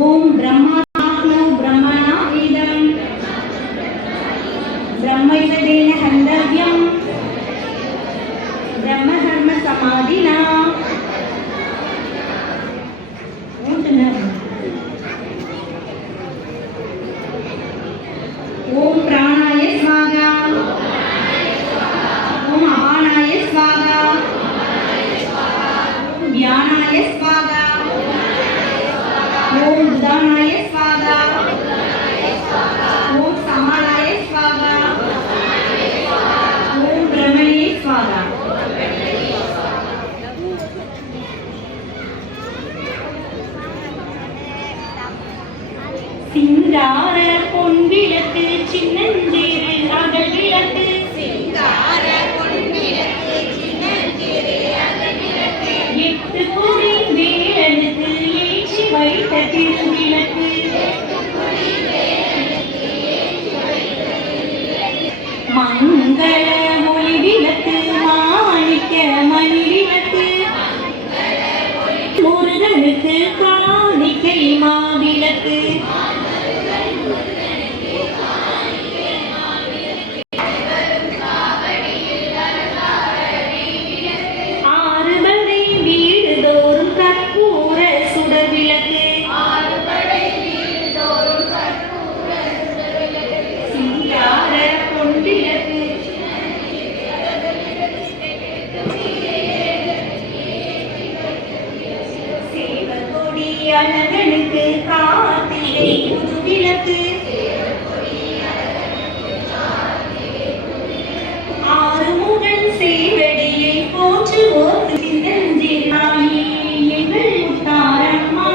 ओम ब्रह्मात्मनो ब्रह्मणा इदं ब्रह्मैवेदेन हन्तव्यं ब्रह्मधर्म समाधिना ओम प्राणाय स्वाहा ओम अपानाय स्वाहा ओम ज्ञानाय स्वाहा ओम उदानाय स्वाहा ओम समानाय स्वाहा ओम ब्रह्मणे स्वाहा सिंगार பொன்விளக்கு சின்னஞ்சிறு அகல் விளக்கு சிங்கார பொன்விளக்கு சின்னஞ்சிறு அகல் விளக்கு எட்டு பொறி வேலனுக்கு ஏற்றி வைத்த திருவிளக்கு மங்கள ஒளி விளக்கு மாணிக்க மணி விளக்கு முருகனுக்கு காணிக்கை மாவிளக்கு அழகனுக்கு கார்த்திகை புதுவிளக்கு ஆறுமுகன் சேவடியை போற்றுவோர் சிந்தஞ்சிராயி எங்கள் முத்தாரம்மா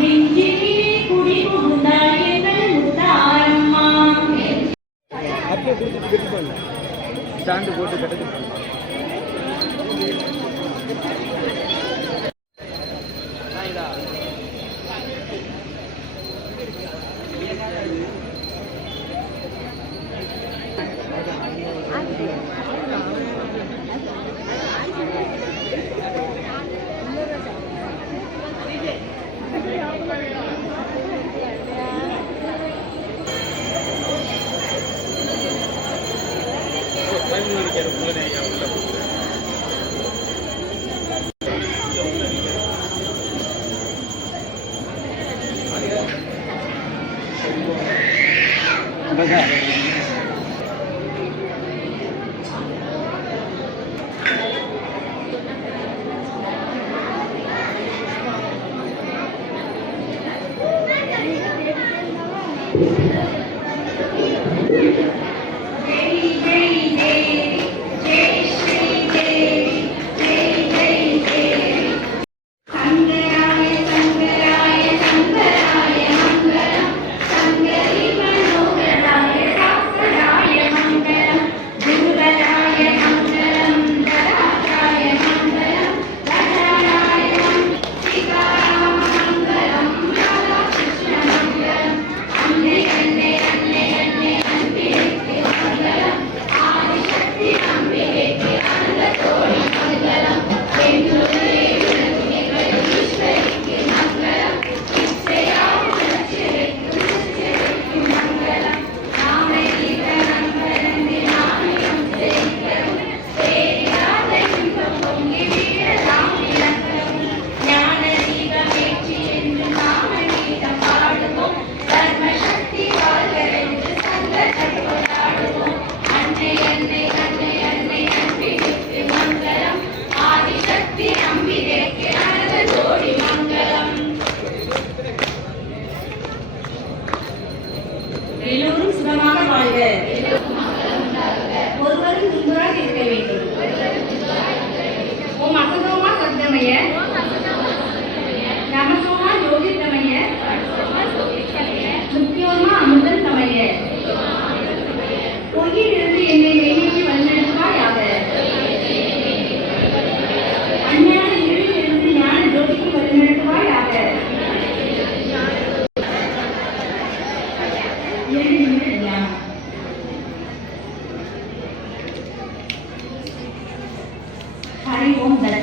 நெஞ்சிலே குடி புகுந்தாய் எங்கள் முத்தாரம்மா ஸ்டாண்டு போட்டு கட்டது Gracias. அறிவோம் தட